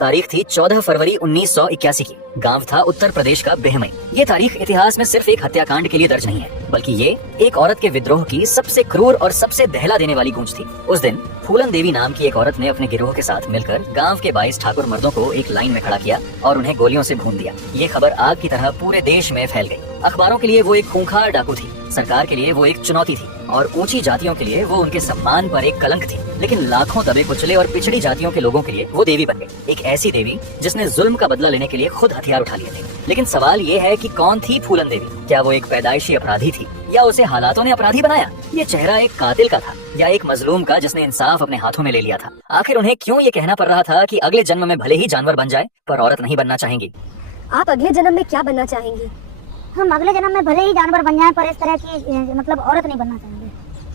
तारीख थी 14 फरवरी 1981 की। गांव था उत्तर प्रदेश का बेहमई। ये तारीख इतिहास में सिर्फ एक हत्याकांड के लिए दर्ज नहीं है, बल्कि ये एक औरत के विद्रोह की सबसे क्रूर और सबसे दहला देने वाली गूंज थी। उस दिन फूलन देवी नाम की एक औरत ने अपने गिरोह के साथ मिलकर गांव के 22 ठाकुर मर्दों को एक लाइन में खड़ा किया और उन्हें गोलियों से भून दिया। ये खबर आग की तरह पूरे देश में फैल गई। अखबारों के लिए वो एक खूंखार डाकू थी, सरकार के लिए वो एक चुनौती थी और ऊंची जातियों के लिए वो उनके सम्मान पर एक कलंक थी। लेकिन लाखों दबे कुचले और पिछड़ी जातियों के लोगों के लिए वो देवी बन गई, एक ऐसी देवी जिसने जुल्म का बदला लेने के लिए खुद हथियार उठा लिए थे। लेकिन सवाल ये है कि कौन थी फूलन देवी? क्या वो एक पैदाइशी अपराधी थी या उसे हालातों ने अपराधी बनाया? ये चेहरा एक कातिल का था या एक मजलूम का जिसने इंसाफ अपने हाथों में ले लिया था? आखिर उन्हें क्यों ये कहना पड़ रहा था कि अगले जन्म में भले ही जानवर बन जाए पर औरत नहीं बनना चाहेंगी? आप अगले जन्म में क्या बनना चाहेंगी? हम अगले जन्म में भले ही जानवर बन जाएं पर इस तरह की मतलब औरत नहीं बनना चाहेंगे।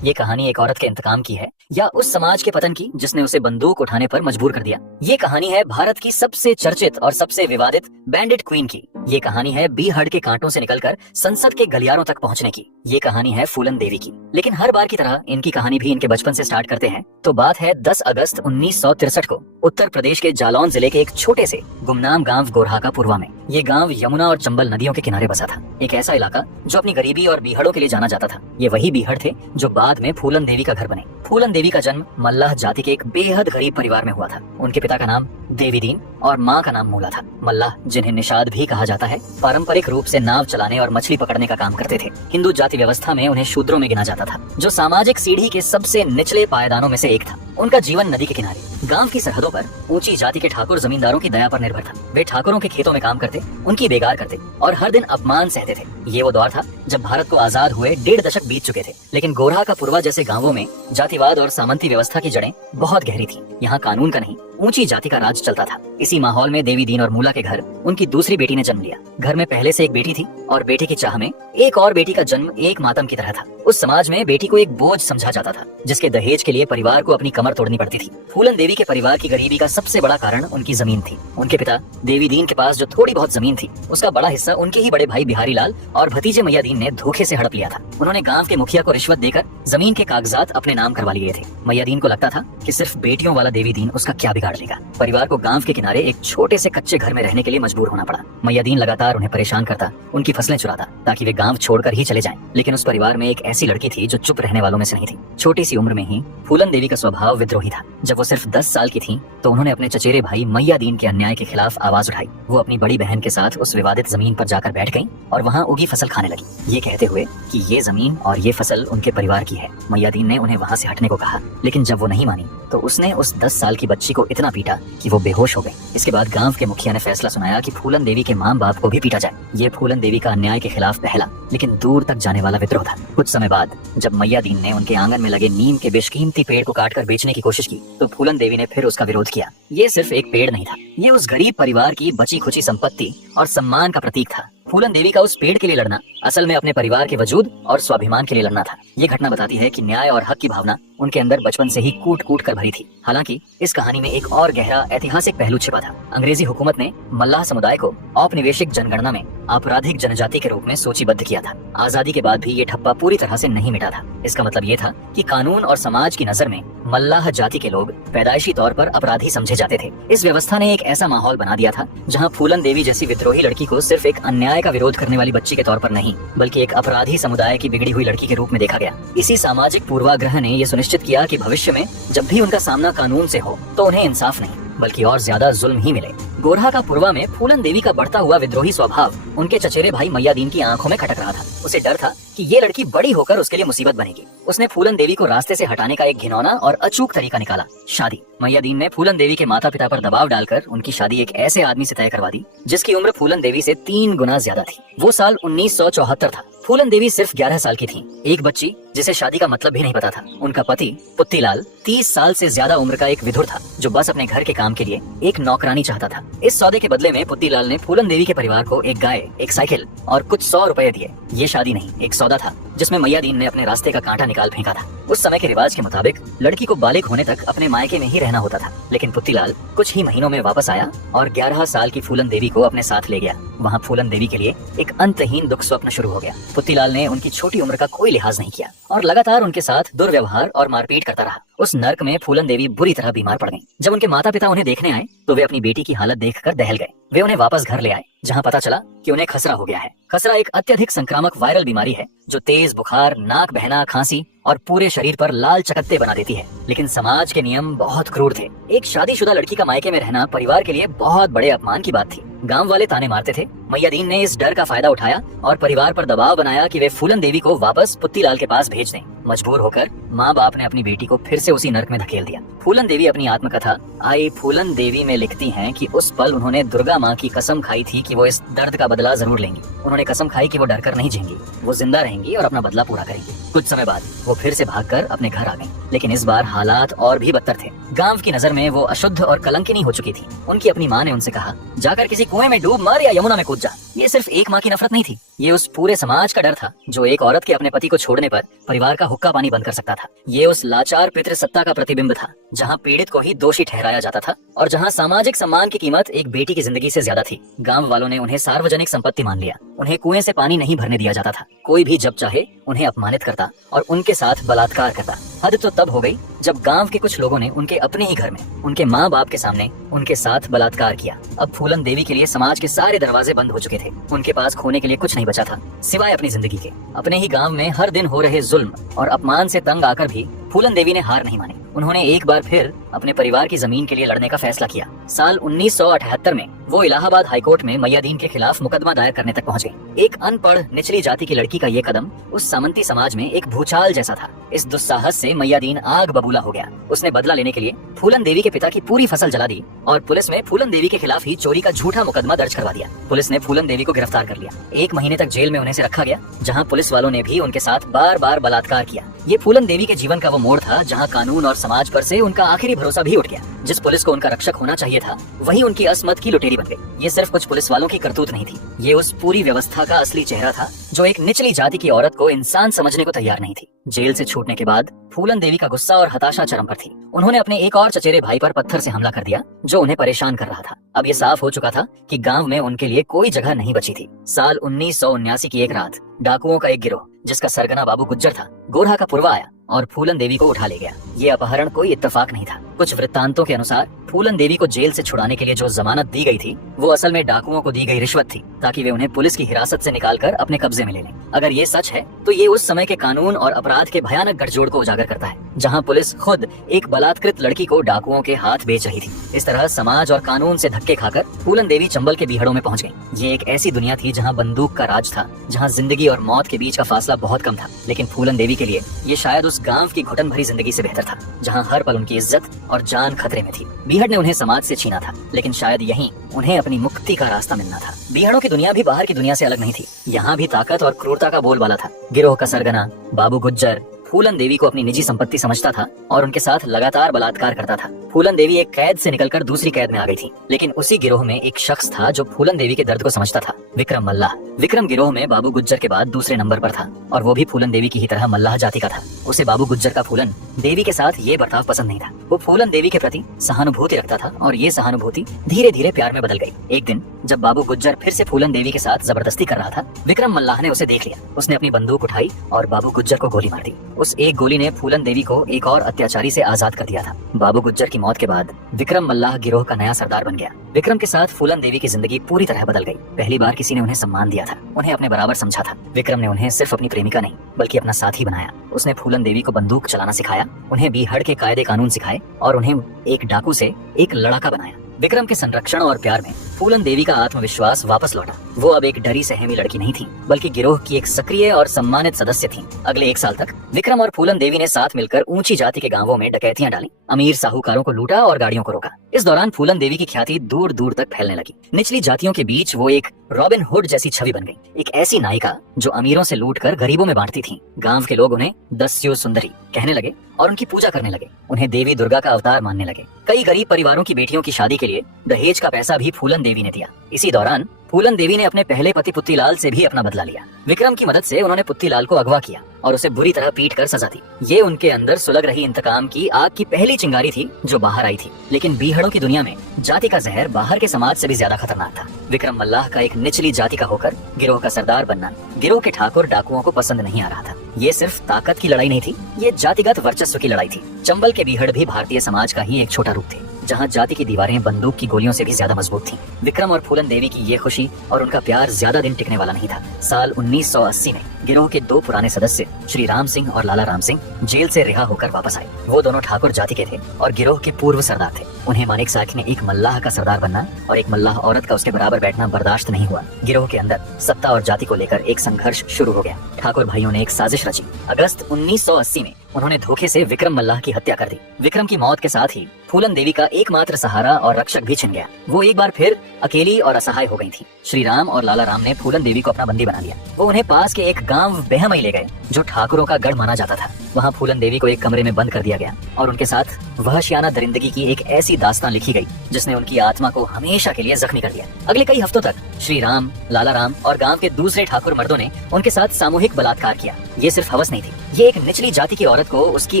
ये कहानी एक औरत के इंतकाम की है या उस समाज के पतन की जिसने उसे बंदूक उठाने पर मजबूर कर दिया? ये कहानी है भारत की सबसे चर्चित और सबसे विवादित बैंडिट क्वीन की। ये कहानी है बीहड़ के कांटों से निकलकर संसद के गलियारों तक पहुंचने की। ये कहानी है फूलन देवी की। लेकिन हर बार की तरह इनकी कहानी भी इनके बचपन से स्टार्ट करते हैं। तो बात है 10 अगस्त 1963 को उत्तर प्रदेश के जालौन जिले के एक छोटे से गुमनाम गांव गोरहा का पूर्वा में। ये गांव यमुना और चंबल नदियों के किनारे बसा था। एक ऐसा इलाका जो अपनी गरीबी और बीहड़ों के लिए जाना जाता था। ये वही बीहड़ थे जो बाद में फूलन देवी का घर बने। फूलन देवी का जन्म मल्लाह जाति के एक बेहद गरीब परिवार में हुआ था। उनके पिता का नाम देवी दीन और माँ का नाम मूला था। मल्लाह, जिन्हें निषाद भी कहा जाता है, पारंपरिक रूप से नाव चलाने और मछली पकड़ने का काम करते थे। हिंदू जाति व्यवस्था में उन्हें शूद्रों में गिना जाता था, जो सामाजिक सीढ़ी के सबसे निचले पायदानों में से एक था। उनका जीवन नदी के किनारे गांव की सरहदों पर ऊंची जाति के ठाकुर जमींदारों की दया पर निर्भर था। वे ठाकुरों के खेतों में काम करते, उनकी बेगार करते और हर दिन अपमान सहते थे। ये वो दौर था जब भारत को आजाद हुए 1.5 दशक बीत चुके थे। लेकिन गोरहा का पूर्वा जैसे गांवों में जातिवाद और सामंती व्यवस्था की जड़ें बहुत गहरी थी। यहाँ कानून का नहीं, ऊंची जाति का राज चलता था। इसी माहौल में देवी दीन और मूला के घर उनकी दूसरी बेटी ने जन्म लिया। घर में पहले से एक बेटी थी और बेटे की चाह में एक और बेटी का जन्म एक मातम की तरह था। उस समाज में बेटी को एक बोझ समझा जाता था, जिसके दहेज के लिए परिवार को अपनी कमर तोड़नी पड़ती थी। फूलन देवी के परिवार की गरीबी का सबसे बड़ा कारण उनकी जमीन थी। उनके पिता देवी दीन के पास जो थोड़ी बहुत जमीन थी, उसका बड़ा हिस्सा उनके ही बड़े भाई बिहारी लाल और भतीजे मैया दीन ने धोखे से हड़प लिया था। उन्होंने गांव के मुखिया को रिश्वत देकर जमीन के कागजात अपने नाम करवा लिए थे। मैया दीन को लगता था कि सिर्फ बेटियों वाला देवी दीन उसका क्या बिगाड़ लेगा। परिवार को गांव के किनारे एक छोटे से कच्चे घर में रहने के लिए मजबूर होना पड़ा। मैया दीन लगातार उन्हें परेशान करता, उनकी फसलें चुराता ताकि वे गांव छोड़कर ही चले जाएं। लेकिन उस परिवार में एक ऐसी लड़की थी जो चुप रहने वालों में से नहीं थी। छोटी सी उम्र में ही फूलन देवी का स्वभाव विद्रोही था। जब वो सिर्फ 10 साल की थी तो उन्होंने अपने चचेरे भाई मैया दीन के अन्याय के खिलाफ आवाज उठाई। वो अपनी बड़ी बहन के साथ उस विवादित जमीन पर जाकर बैठ गईं और वहाँ उगी फसल खाने लगी, ये कहते हुए कि ये जमीन और ये फसल उनके परिवार की है। मैया दीन ने उन्हें वहाँ से हटने को कहा, लेकिन जब वो नहीं मानी तो उसने उस 10 साल की बच्ची को इतना पीटा कि वो बेहोश हो गई। इसके बाद गांव के मुखिया ने फैसला सुनाया कि फूलन देवी के माँ बाप को भी पीटा जाए। ये फूलन देवी का अन्याय के खिलाफ पहला लेकिन दूर तक जाने वाला विद्रोह था। कुछ समय बाद जब मैया दीन ने उनके आंगन में लगे नीम के बेशकीमती पेड़ को काटकर बेचने की कोशिश की तो फूलन देवी ने फिर उसका विरोध किया। ये सिर्फ एक पेड़ नहीं था, ये उस गरीब परिवार की बची खुची संपत्ति और सम्मान का प्रतीक था। फूलन देवी का उस पेड़ के लिए लड़ना असल में अपने परिवार के वजूद और स्वाभिमान के लिए लड़ना था। ये घटना बताती है कि न्याय और हक की भावना उनके अंदर बचपन से ही कूट कूट कर भरी थी। हालांकि इस कहानी में एक और गहरा ऐतिहासिक पहलू छिपा था। अंग्रेजी हुकूमत ने मल्लाह समुदाय को औपनिवेशिक जनगणना में आपराधिक जनजाति के रूप में सूचीबद्ध किया था। आजादी के बाद भी ये ठप्पा पूरी तरह से नहीं मिटा था। इसका मतलब ये था कि कानून और समाज की नजर में मल्लाह जाति के लोग पैदाइशी तौर पर अपराधी समझे जाते थे। इस व्यवस्था ने एक ऐसा माहौल बना दिया था जहाँ फूलन देवी जैसी विद्रोही लड़की को सिर्फ एक अन्याय का विरोध करने वाली बच्ची के तौर पर नहीं, बल्कि एक अपराधी समुदाय की बिगड़ी हुई लड़की के रूप में देखा गया। इसी सामाजिक पूर्वाग्रह ने यह सुनिश्चित किया कि भविष्य में जब भी उनका सामना कानून से हो तो उन्हें इंसाफ नहीं बल्कि और ज्यादा जुल्म ही मिले। गोरहा का पूर्वा में फूलन देवी का बढ़ता हुआ विद्रोही स्वभाव उनके चचेरे भाई मैया दीन की आंखों में खटक रहा था। उसे डर था कि ये लड़की बड़ी होकर उसके लिए मुसीबत बनेगी। उसने फूलन देवी को रास्ते से हटाने का एक घिनौना और अचूक तरीका निकाला, शादी। मैया दीन ने फूलन देवी के माता पिता पर दबाव डालकर उनकी शादी एक ऐसे आदमी से तय करवा दी जिसकी उम्र फूलन देवी से 3 गुना ज्यादा थी। वो साल 1974 था। फूलन देवी सिर्फ 11 साल की थी। एक बच्ची जिसे शादी का मतलब भी नहीं पता था। उनका पति पुत्तीलाल 30 साल से ज्यादा उम्र का एक विधुर था जो बस अपने घर के काम के लिए एक नौकरानी चाहता था। इस सौदे के बदले में पुत्तीलाल ने फूलन देवी के परिवार को एक गाय, एक साइकिल और कुछ 100 रुपए दिए। ये शादी नहीं, एक सौदा था। जिसमें मैयादीन ने अपने रास्ते का कांटा निकाल फेंका था। उस समय के रिवाज के मुताबिक लड़की को बालिग होने तक अपने मायके में ही रहना होता था, लेकिन पुत्तीलाल कुछ ही महीनों में वापस आया और 11 साल की फूलन देवी को अपने साथ ले गया। वहाँ फूलन देवी के लिए एक अंतहीन दुख स्वप्न शुरू हो गया। पुत्तीलाल ने उनकी छोटी उम्र का कोई लिहाज नहीं किया और लगातार उनके साथ दुर्व्यवहार और मारपीट करता रहा। उस नर्क में फूलन देवी बुरी तरह बीमार पड़ गईं। जब उनके माता पिता उन्हें देखने आए तो वे अपनी बेटी की हालत देखकर दहल गए। वे उन्हें वापस घर ले आए, जहां पता चला कि उन्हें खसरा हो गया है। खसरा एक अत्यधिक संक्रामक वायरल बीमारी है जो तेज बुखार, नाक बहना, खांसी और पूरे शरीर पर लाल चकत्ते बना देती है। लेकिन समाज के नियम बहुत क्रूर थे। एक शादीशुदा लड़की का मायके में रहना परिवार के लिए बहुत बड़े अपमान की बात थी। गांव वाले ताने मारते थे। मैयादीन ने इस डर का फायदा उठाया और परिवार पर दबाव बनाया कि वे फूलन देवी को वापस पुत्तीलाल के पास भेज दें। मजबूर होकर माँ बाप ने अपनी बेटी को फिर से उसी नर्क में धकेल दिया। फूलन देवी अपनी आत्मकथा आई फूलन देवी में लिखती हैं कि उस पल उन्होंने दुर्गा माँ की कसम खाई थी कि वो इस दर्द का बदला जरूर लेंगी। उन्होंने कसम खाई कि वो डरकर नहीं झेंगी, वो जिंदा रहेंगी और अपना बदला पूरा करेंगी। कुछ समय बाद वो फिर से भागकर अपने घर आ गईं, लेकिन इस बार हालात और भी बदतर थे। गांव की नजर में वो अशुद्ध और कलंकिनी हो चुकी थी। उनकी अपनी माँ ने उनसे कहा, जाकर किसी कुएं में डूब मर या यमुना में कूद जा। ये सिर्फ एक माँ की नफरत नहीं थी, ये उस पूरे समाज का डर था जो एक औरत के अपने पति को छोड़ने पर परिवार का हुक्का पानी बंद कर सकता था। ये उस लाचार पितृसत्ता का प्रतिबिंब था जहाँ पीड़ित को ही दोषी ठहराया जाता था और जहाँ सामाजिक सम्मान की कीमत एक बेटी की जिंदगी से ज्यादा थी। गांव वालों ने उन्हें सार्वजनिक संपत्ति मान लिया। उन्हें कुएं से पानी नहीं भरने दिया जाता था। कोई भी जब चाहे उन्हें अपमानित करता और उनके साथ बलात्कार करता। हद तो तब हो गई जब गांव के कुछ लोगों ने उनके अपने ही घर में उनके माँ बाप के सामने उनके साथ बलात्कार किया। अब फूलन देवी के लिए समाज के सारे दरवाजे बंद हो चुके थे। उनके पास खोने के लिए कुछ नहीं बचा था सिवाय अपनी जिंदगी के। अपने ही गांव में हर दिन हो रहे जुल्म और अपमान से तंग आकर भी फूलन देवी ने हार नहीं मानी। उन्होंने एक बार फिर अपने परिवार की जमीन के लिए लड़ने का फैसला किया। साल 1978 में वो इलाहाबाद हाईकोर्ट में मैयादीन के खिलाफ मुकदमा दायर करने तक पहुंच गई। एक अनपढ़ निचली जाति की लड़की का ये कदम उस सामंती समाज में एक भूचाल जैसा था। इस दुस्साहस से मैयादीन आग बबूला हो गया। उसने बदला लेने के लिए फूलन देवी के पिता की पूरी फसल जला दी और पुलिस में फूलन देवी के खिलाफ ही चोरी का झूठा मुकदमा दर्ज करवा दिया। पुलिस ने फूलन देवी को गिरफ्तार कर लिया। 1 महीने तक जेल में उन्हें से रखा गया, जहाँ पुलिस वालों ने भी उनके साथ बार बार बलात्कार किया। ये फूलन देवी के जीवन का वो मोड़ था जहाँ कानून और समाज पर से उनका आखिरी भरोसा भी उठ गया। जिस पुलिस को उनका रक्षक होना चाहिए था वही उनकी असमत की लुटेरी बन गई। ये सिर्फ कुछ पुलिस वालों की करतूत नहीं थी, ये उस पूरी व्यवस्था का असली चेहरा था जो एक निचली जाति की औरत को इंसान समझने को तैयार नहीं थी। जेल से छूटने के बाद फूलन देवी का गुस्सा और हताशा चरम पर थी। उन्होंने अपने एक और चचेरे भाई पर पत्थर से हमला कर दिया जो उन्हें परेशान कर रहा था। अब ये साफ हो चुका था कि गांव में उनके लिए कोई जगह नहीं बची थी। साल 1979 की एक रात डाकुओं का एक गिरोह जिसका सरगना बाबू गुज्जर था, गोरहा का पुरवा आया और फूलन देवी को उठा ले गया। ये अपहरण कोई इत्तेफाक नहीं था। कुछ वृत्तांतों के अनुसार फूलन देवी को जेल से छुड़ाने के लिए जो जमानत दी गई थी वो असल में डाकुओं को दी गई रिश्वत थी ताकि वे उन्हें पुलिस की हिरासत से निकालकर अपने कब्जे में ले लें। अगर ये सच है तो ये उस समय के कानून और अपराध के भयानक गठजोड़ को उजागर करता है जहाँ पुलिस खुद एक बलात्कृत लड़की को डाकुओं के हाथ बेच रही थी। इस तरह समाज और कानून से धक्के खाकर फूलन देवी चंबल के बीहड़ों में पहुंच गई। ये एक ऐसी दुनिया थी जहाँ बंदूक का राज था, जहाँ जिंदगी और मौत के बीच का फासला बहुत कम था। लेकिन फूलन देवी के लिए ये शायद उस गांव की घुटन भरी जिंदगी से बेहतर था जहाँ हर पल उनकी इज्जत और जान खतरे में थी। बीहड़ ने उन्हें समाज से छीना था, लेकिन शायद यहीं उन्हें अपनी मुक्ति का रास्ता मिलना था। बीहड़ों की दुनिया भी बाहर की दुनिया से अलग नहीं थी। यहाँ भी ताकत और क्रूरता का बोलबाला था। गिरोह का सरगना बाबू गुज्जर फूलन देवी को अपनी निजी संपत्ति समझता था और उनके साथ लगातार बलात्कार करता था। फूलन देवी एक कैद से निकलकर दूसरी कैद में आ गई थी, लेकिन उसी गिरोह में एक शख्स था जो फूलन देवी के दर्द को समझता था, विक्रम मल्लाह। विक्रम गिरोह में बाबू गुज्जर के बाद दूसरे नंबर पर था और वो भी फूलन देवी की ही तरह मल्लाह जाति का था। उसे बाबू गुज्जर का फूलन देवी के साथ ये बर्ताव पसंद नहीं था। वो फूलन देवी के प्रति सहानुभूति रखता था और ये सहानुभूति धीरे धीरे प्यार में बदल गई। एक दिन जब बाबू गुज्जर फिर से फूलन देवी के साथ जबरदस्ती कर रहा था, विक्रम मल्लाह ने उसे देख लिया। उसने अपनी बंदूक उठाई और बाबू गुज्जर को गोली मार दी। उस एक गोली ने फूलन देवी को एक और अत्याचारी से आजाद कर दिया था। बाबू गुज्जर की मौत के बाद विक्रम मल्लाह गिरोह का नया सरदार बन गया। विक्रम के साथ फूलन देवी की जिंदगी पूरी तरह बदल गई। पहली बार किसी ने उन्हें सम्मान दिया था, उन्हें अपने बराबर समझा था। विक्रम ने उन्हें सिर्फ अपनी प्रेमिका नहीं बल्कि अपना साथी बनाया। उसने फूलन देवी को बंदूक चलाना सिखाया, उन्हें बीहड़ के कायदे कानून सिखाए और उन्हें एक डाकू से एक लड़ाका बनाया। विक्रम के संरक्षण और प्यार में फूलन देवी का आत्मविश्वास वापस लौटा। वो अब एक डरी सहमी लड़की नहीं थी बल्कि गिरोह की एक सक्रिय और सम्मानित सदस्य थी। अगले 1 साल तक विक्रम और फूलन देवी ने साथ मिलकर ऊंची जाति के गांवों में डकैतियां डाली, अमीर साहूकारों को लूटा और गाड़ियों को रोका। इस दौरान फूलन देवी की ख्याति दूर दूर तक फैलने लगी। निचली जातियों के बीच वो एक रॉबिन हुड जैसी छवि बन गई, एक ऐसी नायिका जो अमीरों से लूटकर गरीबों में बांटती थी। गांव के लोग उन्हें दस्यु सुंदरी कहने लगे और उनकी पूजा करने लगे। उन्हें देवी दुर्गा का अवतार मानने लगे। कई गरीब परिवारों की बेटियों की शादी के के लिए दहेज का पैसा भी फूलन देवी ने दिया। इसी दौरान फूलन देवी ने अपने पहले पति पुत्तीलाल से भी अपना बदला लिया। विक्रम की मदद से उन्होंने पुत्तीलाल को अगवा किया और उसे बुरी तरह पीट कर सजा दी। ये उनके अंदर सुलग रही इंतकाम की आग की पहली चिंगारी थी जो बाहर आई थी। लेकिन बीहड़ों की दुनिया में जाति का जहर बाहर के समाज से भी ज्यादा खतरनाक था। विक्रम मल्लाह का एक निचली जाति का होकर गिरोह का सरदार बनना गिरोह के ठाकुर डाकुओं को पसंद नहीं आ रहा था। ये सिर्फ ताकत की लड़ाई नहीं थी, ये जातिगत वर्चस्व की लड़ाई थी। चंबल के बीहड़ भी भारतीय समाज का ही एक छोटा रूप थे, जहाँ जाति की दीवारें बंदूक की गोलियों से भी ज्यादा मजबूत थीं। विक्रम और फूलन देवी की ये खुशी और उनका प्यार ज्यादा दिन टिकने वाला नहीं था। साल 1980 में गिरोह के दो पुराने सदस्य श्री राम सिंह और लाला राम सिंह जेल से रिहा होकर वापस आए। वो दोनों ठाकुर जाति के थे और गिरोह के पूर्व सरदार थे। उन्हें मानिक साख ने एक मल्लाह का सरदार बनना और एक मल्लाह औरत का उसके बराबर बैठना बर्दाश्त नहीं हुआ। गिरोह के अंदर सत्ता और जाति को लेकर एक संघर्ष शुरू हो गया। ठाकुर भाइयों ने एक साजिश रची। अगस्त 1980 में उन्होंने धोखे से विक्रम मल्लाह की हत्या कर दी। विक्रम की मौत के साथ ही फूलन देवी का एकमात्र सहारा और रक्षक भी छिन गया। वो एक बार फिर अकेली और असहाय हो गई थी। श्री राम और लाला राम ने फूलन देवी को अपना बंदी बना लिया। वो उन्हें पास के एक गांव बेहमई ले गए जो ठाकुरों का गढ़ माना जाता था। वहाँ फूलन देवी को एक कमरे में बंद कर दिया गया और उनके साथ वहशियाना दरिंदगी की एक ऐसी दास्तान लिखी गई जिसने उनकी आत्मा को हमेशा के लिए जख्मी कर दिया। अगले कई हफ्तों तक श्री राम, लाला राम और गांव के दूसरे ठाकुर मर्दों ने उनके साथ सामूहिक बलात्कार किया। ये सिर्फ हवस नहीं थी, ये एक निचली जाति की औरत को उसकी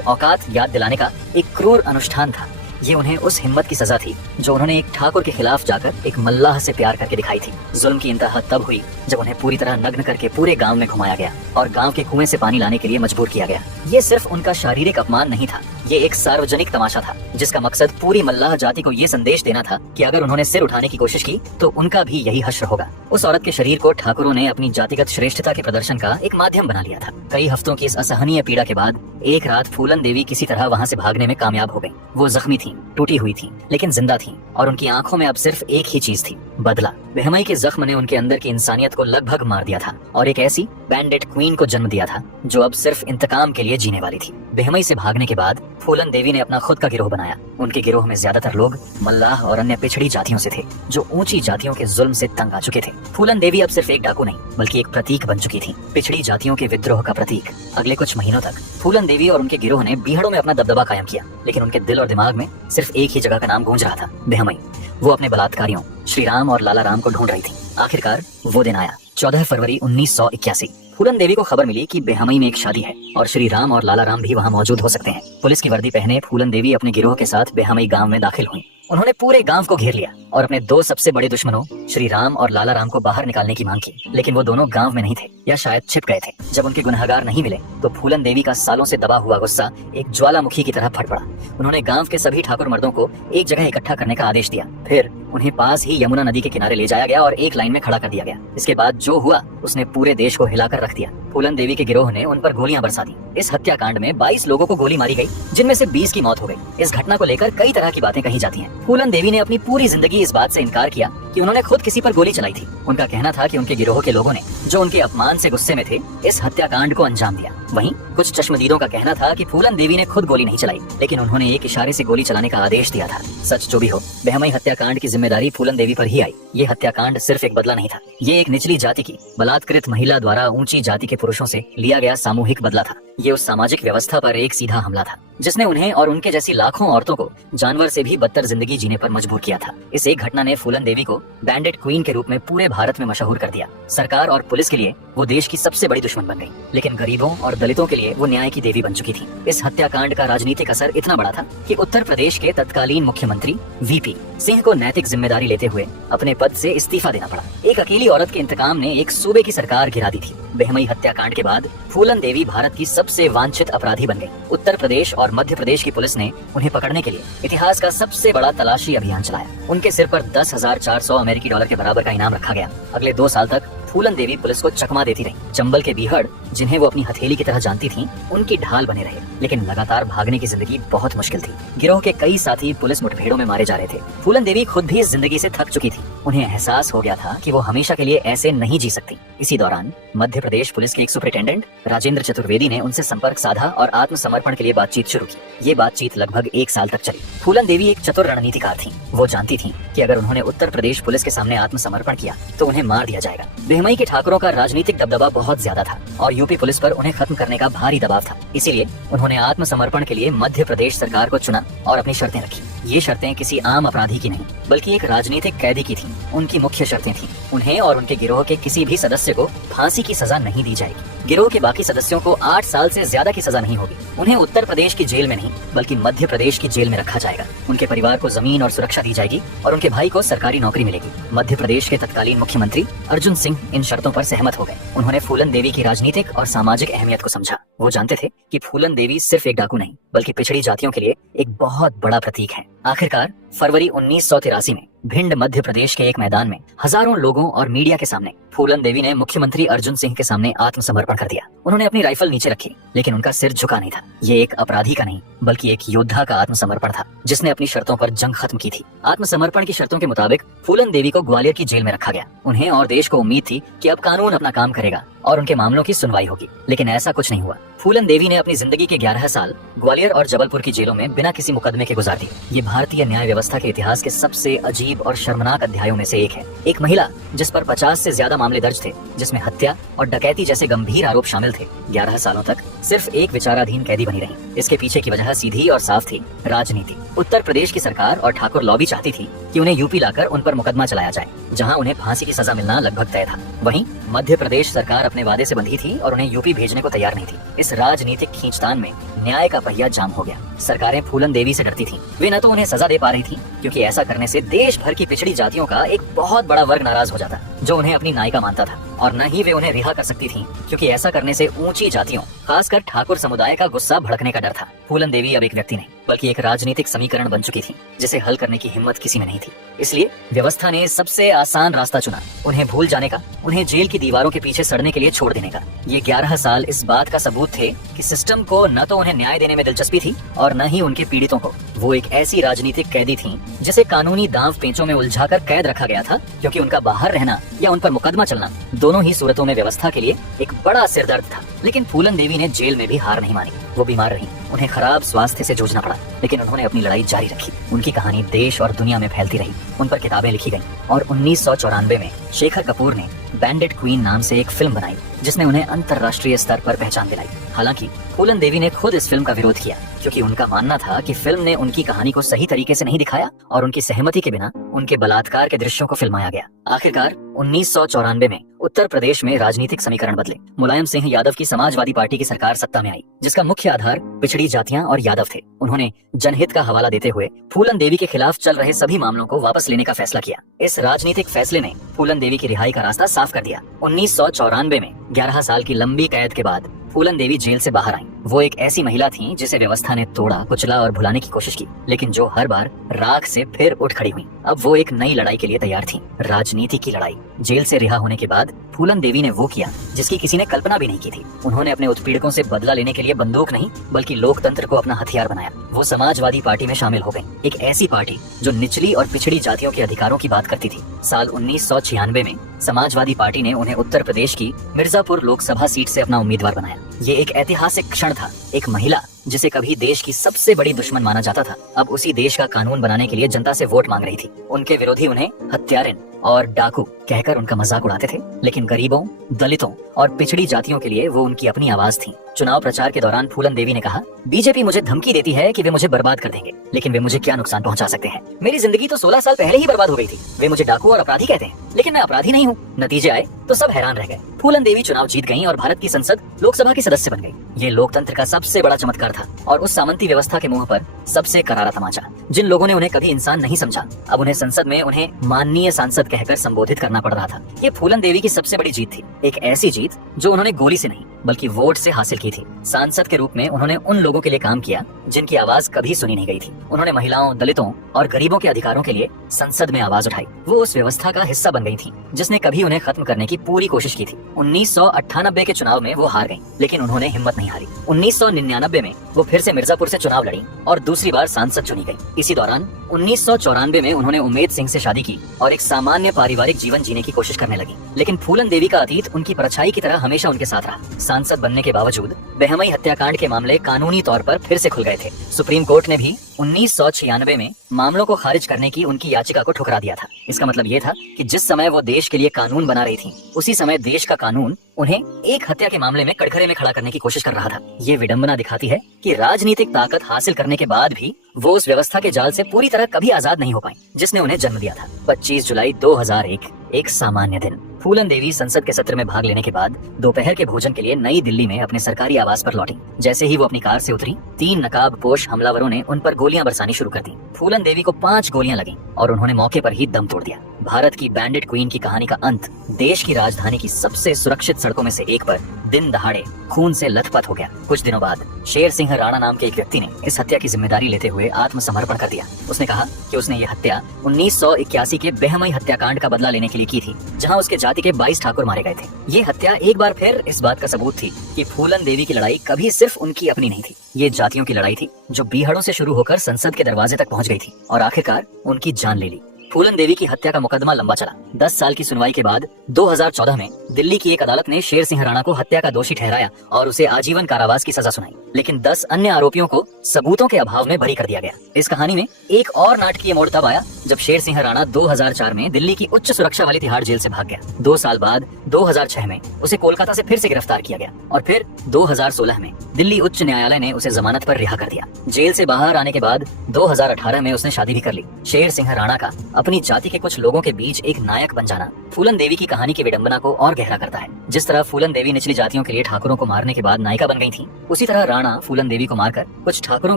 औकात याद दिलाने का एक क्रूर अनुष्ठान था। ये उन्हें उस हिम्मत की सजा थी जो उन्होंने एक ठाकुर के खिलाफ जाकर एक मल्लाह से प्यार करके दिखाई थी। जुल्म की इंतहा तब हुई जब उन्हें पूरी तरह नग्न करके पूरे गांव में घुमाया गया और गांव के कुएं से पानी लाने के लिए मजबूर किया गया। ये सिर्फ उनका शारीरिक अपमान नहीं था, ये एक सार्वजनिक तमाशा था जिसका मकसद पूरी मल्लाह जाति को ये संदेश देना था कि अगर उन्होंने सिर उठाने की कोशिश की तो उनका भी यही हश्र होगा। उस औरत के शरीर को ठाकुरों ने अपनी जातिगत श्रेष्ठता के प्रदर्शन का एक माध्यम बना लिया था। कई हफ्तों की इस असहनीय पीड़ा के बाद एक रात फूलन देवी किसी तरह वहाँ से भागने में कामयाब हो गई। वो जख्मी थी, टूटी हुई थी, लेकिन जिंदा थी और उनकी आंखों में अब सिर्फ एक ही चीज थी, बदला। बेहमई के जख्म ने उनके अंदर की इंसानियत को लगभग मार दिया था और एक ऐसी बैंडेड क्वीन को जन्म दिया था जो अब सिर्फ इंतकाम के लिए जीने वाली थी। बेहमई से भागने के बाद फूलन देवी ने अपना खुद का गिरोह बनाया। उनके गिरोह में ज्यादातर लोग मल्लाह और अन्य पिछड़ी जातियों से थे जो ऊंची जातियों के जुल्म से तंग आ चुके थे। फूलन देवी अब सिर्फ एक डाकू नहीं बल्कि एक प्रतीक बन चुकी थी, पिछड़ी जातियों के विद्रोह का प्रतीक। अगले कुछ महीनों तक फूलन देवी और उनके गिरोह ने बीहड़ों में अपना दबदबा कायम किया, लेकिन उनके दिल और दिमाग में सिर्फ एक ही जगह का नाम गूंज रहा था, बेहमई। वो अपने बलात्कारियों श्री राम और लाला राम को ढूंढ रही थी। आखिरकार वो दिन आया, 14 फरवरी 1981। फूलन देवी को खबर मिली कि बेहमई में एक शादी है और श्री राम और लाला राम भी वहाँ मौजूद हो सकते हैं। पुलिस की वर्दी पहने फूलन देवी अपने गिरोह के साथ बेहमई गांव में दाखिल हुई। उन्होंने पूरे गांव को घेर लिया और अपने दो सबसे बड़े दुश्मनों श्री राम और लाला राम को बाहर निकालने की मांग की, लेकिन वो दोनों गांव में नहीं थे या शायद छिप गए थे। जब उनके गुनहगार नहीं मिले तो फूलन देवी का सालों से दबा हुआ गुस्सा एक ज्वालामुखी की तरह फट पड़ा। उन्होंने गांव के सभी ठाकुर मर्दों को एक जगह इकट्ठा करने का आदेश दिया। फिर उन्हें पास ही यमुना नदी के किनारे ले जाया गया और एक लाइन में खड़ा कर दिया गया। इसके बाद जो हुआ उसने पूरे देश को हिलाकर रख दिया। फूलन देवी के गिरोह ने उन पर गोलियां बरसा दी। इस हत्याकांड में 22 लोगों को गोली मारी गई, जिनमें से 20 की मौत हो गई। इस घटना को लेकर कई तरह की बातें कही जाती हैं। फूलन देवी ने अपनी पूरी जिंदगी इस बात से इनकार किया कि उन्होंने खुद किसी पर गोली चलाई थी। उनका कहना था कि उनके गिरोह के लोगों ने, जो उनके अपमान से गुस्से में थे, इस हत्याकांड को अंजाम दिया। वहीं कुछ चश्मदीदों का कहना था कि फूलन देवी ने खुद गोली नहीं चलाई, लेकिन उन्होंने एक इशारे से गोली चलाने का आदेश दिया था। सच जो भी हो, बेहमई हत्याकांड की जिम्मेदारी फूलन देवी पर ही आई। ये हत्याकांड सिर्फ एक बदला नहीं था, ये एक निचली जाति की बलात्कृत महिला द्वारा ऊंची जाति के पुरुषों से लिया गया सामूहिक बदला था। ये उस सामाजिक व्यवस्था पर एक सीधा हमला था जिसने उन्हें और उनके जैसी लाखों औरतों को जानवर से भी बदतर जिंदगी जीने पर मजबूर किया था। इस एक घटना ने फूलन देवी को बैंडेड क्वीन के रूप में पूरे भारत में मशहूर कर दिया। सरकार और पुलिस के लिए वो देश की सबसे बड़ी दुश्मन बन गई, लेकिन गरीबों और दलितों के लिए वो न्याय की देवी बन चुकी थी। इस हत्याकांड का राजनीतिक असर इतना बड़ा था कि उत्तर प्रदेश के तत्कालीन मुख्यमंत्री वीपी सिंह को नैतिक जिम्मेदारी लेते हुए अपने पद से इस्तीफा देना पड़ा। एक अकेली औरत के इंतकाम ने एक सूबे की सरकार गिरा दी थी। बेहमई हत्याकांड के बाद फूलन देवी भारत की सबसे वांछित अपराधी बन गई। उत्तर प्रदेश और मध्य प्रदेश की पुलिस ने उन्हें पकड़ने के लिए इतिहास का सबसे बड़ा तलाशी अभियान चलाया। उनके सिर पर $10,400 अमेरिकी डॉलर के बराबर का इनाम रखा गया। अगले 2 साल तक फूलन देवी पुलिस को चकमा देती रही। चंबल के बीहड़, जिन्हें वो अपनी हथेली की तरह जानती थीं, उनकी ढाल बने रहे, लेकिन लगातार भागने की जिंदगी बहुत मुश्किल थी। गिरोह के कई साथी पुलिस मुठभेड़ों में मारे जा रहे थे। फूलन देवी खुद भी इस जिंदगी से थक चुकी थी। उन्हें एहसास हो गया था कि वो हमेशा के लिए ऐसे नहीं जी सकती। इसी दौरान मध्य प्रदेश पुलिस के एक सुपरिटेंडेंट राजेंद्र चतुर्वेदी ने उनसे संपर्क साधा और आत्मसमर्पण के लिए बातचीत शुरू की। ये बातचीत लगभग 1 साल तक चली। फूलन देवी एक चतुर रणनीतिकार थी। वो जानती थी कि अगर उन्होंने उत्तर प्रदेश पुलिस के सामने आत्मसमर्पण किया तो उन्हें मार दिया जाएगा। बेहमई के ठाकुरों का राजनीतिक दबदबा बहुत ज्यादा था और यूपी पुलिस पर उन्हें खत्म करने का भारी दबाव था। इसीलिए उन्होंने आत्मसमर्पण के लिए मध्य प्रदेश सरकार को चुना और अपनी शर्तें रखी। ये शर्तें किसी आम अपराधी की नहीं बल्कि एक राजनीतिक कैदी की थीं। उनकी मुख्य शर्तें थीं, उन्हें और उनके गिरोह के किसी भी सदस्य को फांसी की सजा नहीं दी जाएगी। गिरोह के बाकी सदस्यों को 8 साल से ज्यादा की सजा नहीं होगी। उन्हें उत्तर प्रदेश की जेल में नहीं बल्कि मध्य प्रदेश की जेल में रखा जाएगा। उनके परिवार को जमीन और सुरक्षा दी जाएगी और उनके भाई को सरकारी नौकरी मिलेगी। मध्य प्रदेश के तत्कालीन मुख्यमंत्री अर्जुन सिंह इन शर्तों पर सहमत हो गए। उन्होंने फूलन देवी की राजनीतिक और सामाजिक अहमियत को समझा। वो जानते थे कि फूलन देवी सिर्फ एक डाकू नहीं बल्कि पिछड़ी जातियों के लिए एक बहुत बड़ा प्रतीक है। आखिरकार फरवरी 1983 में भिंड मध्य प्रदेश के एक मैदान में हजारों लोगों और मीडिया के सामने फूलन देवी ने मुख्यमंत्री अर्जुन सिंह के सामने आत्मसमर्पण कर दिया। उन्होंने अपनी राइफल नीचे रखी, लेकिन उनका सिर झुका नहीं था। ये एक अपराधी का नहीं बल्कि एक योद्धा का आत्मसमर्पण था, जिसने अपनी शर्तों पर जंग खत्म की थी। आत्मसमर्पण की शर्तों के मुताबिक फूलन देवी को ग्वालियर की जेल में रखा गया। उन्हें और देश को उम्मीद थी कि अब कानून अपना काम करेगा और उनके मामलों की सुनवाई होगी, लेकिन ऐसा कुछ नहीं हुआ। फूलन देवी ने अपनी जिंदगी के 11 साल ग्वालियर और जबलपुर की जेलों में बिना किसी मुकदमे के गुजार दी। ये भारतीय न्याय व्यवस्था के इतिहास के सबसे अजीब और शर्मनाक अध्यायों में से एक है। एक महिला जिस पर 50 से ज्यादा मामले दर्ज थे, जिसमें हत्या और डकैती जैसे गंभीर आरोप शामिल थे, 11 सालों तक सिर्फ एक विचाराधीन कैदी बनी रही। इसके पीछे की वजह सीधी और साफ थी, राजनीति। उत्तर प्रदेश की सरकार और ठाकुर लॉबी चाहती थी कि उन्हें यूपी लाकर उन पर मुकदमा चलाया जाए, जहां उन्हें फांसी की सजा मिलना लगभग तय था। वहीं मध्य प्रदेश सरकार अपने वादे से बंधी थी और उन्हें यूपी भेजने को तैयार नहीं थी। इस राजनीतिक खींचतान में न्याय का पहिया जाम हो गया। सरकारें फूलन देवी से डरती थीं। वे न तो उन्हें सजा दे पा रही थीं, क्योंकि ऐसा करने से देश भर की पिछड़ी जातियों का एक बहुत बड़ा वर्ग नाराज हो जाता, जो उन्हें अपनी नायिका मानता था, और न ही वे उन्हें रिहा कर सकती थीं, क्योंकि ऐसा करने से ऊंची जातियों, खासकर ठाकुर समुदाय का गुस्सा भड़कने का डर था। फूलन देवी अब एक व्यक्ति नहीं बल्कि एक राजनीतिक समीकरण बन चुकी थी, जिसे हल करने की हिम्मत किसी में नहीं थी। इसलिए व्यवस्था ने सबसे आसान रास्ता चुना, उन्हें भूल जाने का, उन्हें जेल की दीवारों के पीछे सड़ने के लिए छोड़ देने का। ये 11 साल इस बात का सबूत थे कि सिस्टम को न तो उन्हें न्याय देने में दिलचस्पी थी और न ही उनके पीड़ितों को। वो एक ऐसी राजनीतिक कैदी थीं जिसे कानूनी दांव पेंचों में उलझाकर कैद रखा गया था, क्योंकि उनका बाहर रहना या उन पर मुकदमा चलना दोनों ही सूरतों में व्यवस्था के लिए एक बड़ा सिरदर्द था। लेकिन फूलन देवी ने जेल में भी हार नहीं मानी। वो बीमार रही, उन्हें खराब स्वास्थ्य से जूझना पड़ा, लेकिन उन्होंने अपनी लड़ाई जारी रखी। उनकी कहानी देश और दुनिया में फैलती रही, उन पर किताबें लिखी गईं और 1994 में शेखर कपूर ने बैंडेड क्वीन नाम से एक फिल्म बनाई, जिसने उन्हें अंतर्राष्ट्रीय स्तर पर पहचान दिलाई। हालांकि फूलन देवी ने खुद इस फिल्म का विरोध किया, क्योंकि उनका मानना था कि फिल्म ने उनकी कहानी को सही तरीके से नहीं दिखाया और उनकी सहमति के बिना उनके बलात्कार के दृश्यों को फिल्माया गया। आखिरकार 1994 में उत्तर प्रदेश में राजनीतिक समीकरण बदले। मुलायम सिंह यादव की समाजवादी पार्टी की सरकार सत्ता में आई, जिसका मुख्य आधार पिछड़ी जातियां और यादव थे। उन्होंने जनहित का हवाला देते हुए फूलन देवी के खिलाफ चल रहे सभी मामलों को वापस लेने का फैसला किया। इस राजनीतिक फैसले ने फूलन देवी की रिहाई का रास्ता साफ कर दिया। 1994 में 11 साल की लंबी कैद के बाद फूलन देवी जेल से बाहर आईं। वो एक ऐसी महिला थीं जिसे व्यवस्था ने तोड़ा, कुचला और भुलाने की कोशिश की, लेकिन जो हर बार राख से फिर उठ खड़ी हुई। अब वो एक नई लड़ाई के लिए तैयार थीं, राजनीति की लड़ाई। जेल से रिहा होने के बाद फूलन देवी ने वो किया जिसकी किसी ने कल्पना भी नहीं की थी। उन्होंने अपने उत्पीड़कों से बदला लेने के लिए बंदूक नहीं बल्कि लोकतंत्र को अपना हथियार बनाया। वो समाजवादी पार्टी में शामिल हो गई, एक ऐसी पार्टी जो निचली और पिछड़ी जातियों के अधिकारों की बात करती थी। साल 1996 में समाजवादी पार्टी ने उन्हें उत्तर प्रदेश की मिर्जापुर लोकसभा सीट से अपना उम्मीदवार बनाया। ये एक ऐतिहासिक क्षण था। एक महिला जिसे कभी देश की सबसे बड़ी दुश्मन माना जाता था, अब उसी देश का कानून बनाने के लिए जनता से वोट मांग रही थी। उनके विरोधी उन्हें हत्यारिन और डाकू कहकर उनका मजाक उड़ाते थे, लेकिन गरीबों, दलितों और पिछड़ी जातियों के लिए वो उनकी अपनी आवाज थी। चुनाव प्रचार के दौरान फूलन देवी ने कहा, बीजेपी मुझे धमकी देती है कि वे मुझे बर्बाद कर देंगे, लेकिन वे मुझे क्या नुकसान पहुंचा सकते हैं? मेरी जिंदगी तो 16 साल पहले ही बर्बाद हो गई थी। वे मुझे डाकू और अपराधी कहते हैं, लेकिन मैं अपराधी नहीं हूँ। नतीजे आए तो सब हैरान रह गए। फूलन देवी चुनाव जीत गईं और भारत की संसद लोकसभा की सदस्य बन गई। ये लोकतंत्र का सबसे बड़ा चमत्कार था और उस सामंती व्यवस्था के मुंह पर सबसे करारा तमाचा। जिन लोगों ने उन्हें कभी इंसान नहीं समझा, अब उन्हें संसद में उन्हें माननीय सांसद कहकर संबोधित करना पड़ रहा था। ये फूलन देवी की सबसे बड़ी जीत थी, एक ऐसी जीत जो उन्होंने गोली से नहीं बल्कि वोट से हासिल की थी। सांसद के रूप में उन्होंने उन लोगों के लिए काम किया जिनकी आवाज कभी सुनी नहीं गई थी। उन्होंने महिलाओं, दलितों और गरीबों के अधिकारों के लिए संसद में आवाज उठाई। वो उस व्यवस्था का हिस्सा बन गई थी जिसने कभी उन्हें खत्म करने की पूरी कोशिश की थी। 1998 के चुनाव में वो हार गईं, लेकिन उन्होंने हिम्मत नहीं हारी। 1999 में वो फिर से मिर्जापुर से चुनाव लड़ी और दूसरी बार सांसद चुनी गई। इसी दौरान 1994 में उन्होंने उम्मेद सिंह से शादी की और एक सामान्य पारिवारिक जीवन जीने की कोशिश करने लगी। लेकिन फूलन देवी का अतीत उनकी परछाई की तरह हमेशा उनके साथ रहा। सांसद बनने के बावजूद बेहमई हत्याकांड के मामले कानूनी तौर पर फिर से खुल गए थे। सुप्रीम कोर्ट ने भी 1996 में मामलों को खारिज करने की उनकी याचिका को ठुकरा दिया था। इसका मतलब ये था कि जिस समय वो देश के लिए कानून बना रही थी, उसी समय देश का कानून उन्हें एक हत्या के मामले में कटघरे में खड़ा करने की कोशिश कर रहा था। ये विडंबना दिखाती है कि राजनीतिक ताकत हासिल करने के बाद भी वो उस व्यवस्था के जाल से पूरी तरह कभी आजाद नहीं हो पाई जिसने उन्हें जन्म दिया था। 25 जुलाई 2001 एक सामान्य दिन। फूलन देवी संसद के सत्र में भाग लेने के बाद दोपहर के भोजन के लिए नई दिल्ली में अपने सरकारी आवास पर लौटी। जैसे ही वो अपनी कार से उतरी, 3 नकाबपोश हमलावरों ने उन पर गोलियां बरसानी शुरू कर दी। फूलन देवी को 5 गोलियां लगीं और उन्होंने मौके पर ही दम तोड़ दिया। भारत की बैंडिट क्वीन की कहानी का अंत देश की राजधानी की सबसे सुरक्षित सड़कों में से एक पर दिन दहाड़े खून से लथपथ हो गया। कुछ दिनों बाद शेर सिंह राणा नाम के एक व्यक्ति ने इस हत्या की जिम्मेदारी लेते हुए आत्मसमर्पण कर दिया। उसने कहा कि उसने ये हत्या 1981 के बेहमई हत्याकांड का बदला लेने के लिए की थी, जहां उसके जाति के 22 ठाकुर मारे गए थे। ये हत्या एक बार फिर इस बात का सबूत थी कि फूलन देवी की लड़ाई कभी सिर्फ उनकी अपनी नहीं थी। ये जातियों की लड़ाई थी जो बीहड़ों से शुरू होकर संसद के दरवाजे तक पहुंच गई थी और आखिरकार उनकी जान ले ली। फूलन देवी की हत्या का मुकदमा लंबा चला। 10 साल की सुनवाई के बाद 2014 में दिल्ली की एक अदालत ने शेर सिंह राणा को हत्या का दोषी ठहराया और उसे आजीवन कारावास की सजा सुनाई। लेकिन 10 अन्य आरोपियों को सबूतों के अभाव में बरी कर दिया गया। इस कहानी में एक और नाटकीय मोड़ तब आया जब शेर सिंह राणा 2004 में दिल्ली की उच्च सुरक्षा वाली तिहाड़ जेल से भाग गया। 2 साल बाद 2006 में उसे कोलकाता से फिर से गिरफ्तार किया गया और फिर 2016 में दिल्ली उच्च न्यायालय ने उसे जमानत पर रिहा कर दिया। जेल से बाहर आने के बाद 2018 में उसने शादी भी कर ली। शेर सिंह राणा का अपनी जाति के कुछ लोगों के बीच एक नायक बन जाना फूलन देवी की कहानी की विडंबना को और गहरा करता है। जिस तरह फूलन देवी निचली जातियों के लिए ठाकुरों को मारने के बाद नायिका बन गई थी, उसी तरह राणा फूलन देवी को मारकर कुछ ठाकुरों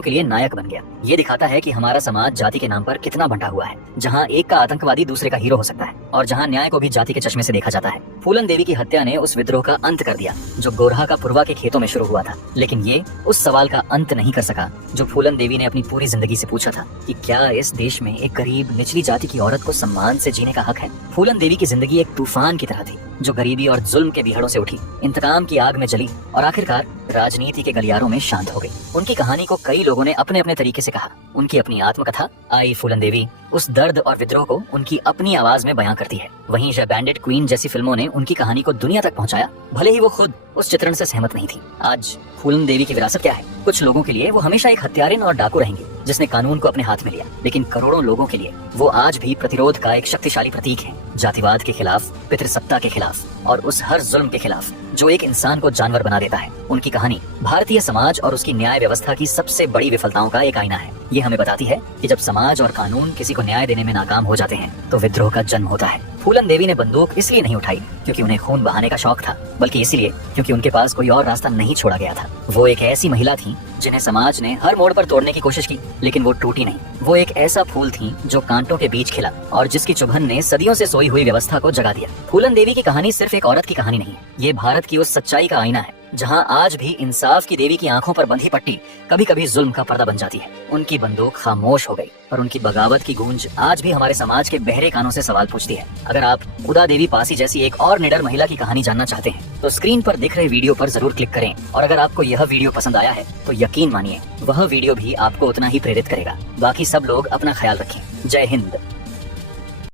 के लिए नायक बन गया। ये दिखाता है कि हमारा समाज जाति के नाम पर कितना बंटा हुआ है, जहाँ एक का आतंकवादी दूसरे का हीरो हो सकता है और जहाँ न्याय को भी जाति के चश्मे से देखा जाता है। फूलन देवी की हत्या ने उस विद्रोह का अंत कर दिया जो गोरहा का पुरवा के खेतों में शुरू हुआ था। लेकिन ये उस सवाल का अंत नहीं कर सका जो फूलन देवी ने अपनी पूरी जिंदगी से पूछा था कि क्या इस देश में एक गरीब निचली जाति की औरत को सम्मान से जीने का हक है। फूलन देवी की जिंदगी एक तूफान की तरह थी जो गरीबी और जुल्म के बीहड़ों से उठी, इंतकाम की आग में जली और आखिरकार राजनीति के गलियारों में शांत हो गई। उनकी कहानी को कई लोगों ने अपने अपने तरीके से कहा। उनकी अपनी आत्मकथा आई फूलन देवी उस दर्द और विद्रोह को उनकी अपनी आवाज में बयां करती है। वहीं द बैंडिट क्वीन जैसी फिल्मों ने उनकी कहानी को दुनिया तक पहुंचाया, भले ही वो खुद उस चित्रण से सहमत नहीं थी। आज फूलन देवी की विरासत क्या है? कुछ लोगों के लिए वो हमेशा एक हत्यारिन और डाकू रहेंगे जिसने कानून को अपने हाथ में लिया, लेकिन करोड़ों लोगों के लिए वो आज भी प्रतिरोध का एक शक्तिशाली प्रतीक है। जातिवाद के खिलाफ, पितृसत्ता के खिलाफ और उस हर जुल्म के खिलाफ जो एक इंसान को जानवर बना देता है। उनकी कहानी भारतीय समाज और उसकी न्याय व्यवस्था की सबसे बड़ी विफलताओं का एक आईना है। ये हमें बताती है कि जब समाज और कानून किसी को न्याय देने में नाकाम हो जाते हैं तो विद्रोह का जन्म होता है। फूलन देवी ने बंदूक इसलिए नहीं उठाई क्योंकि उन्हें खून बहाने का शौक था, बल्कि इसलिए क्योंकि उनके पास कोई और रास्ता नहीं छोड़ा गया था। वो एक ऐसी महिला थी जिन्हें समाज ने हर मोड़ पर तोड़ने की कोशिश की, लेकिन वो टूटी नहीं। वो एक ऐसा फूल थी जो कांटों के बीच खिला और जिसकी चुभन ने सदियों से सोई हुई व्यवस्था को जगा दिया। फूलन देवी की कहानी सिर्फ एक औरत की कहानी नहीं, ये भारत की उस सच्चाई का आईना है जहां आज भी इंसाफ की देवी की आंखों पर बंधी पट्टी कभी कभी जुल्म का पर्दा बन जाती है। उनकी बंदूक खामोश हो गई और उनकी बगावत की गूंज आज भी हमारे समाज के बहरे कानों से सवाल पूछती है। अगर आप उदा देवी पासी जैसी एक और निडर महिला की कहानी जानना चाहते हैं तो स्क्रीन पर दिख रहे वीडियो पर जरूर क्लिक करें। और अगर आपको यह वीडियो पसंद आया है तो यकीन मानिए वह वीडियो भी आपको उतना ही प्रेरित करेगा। बाकी सब लोग अपना ख्याल रखें। जय हिंद।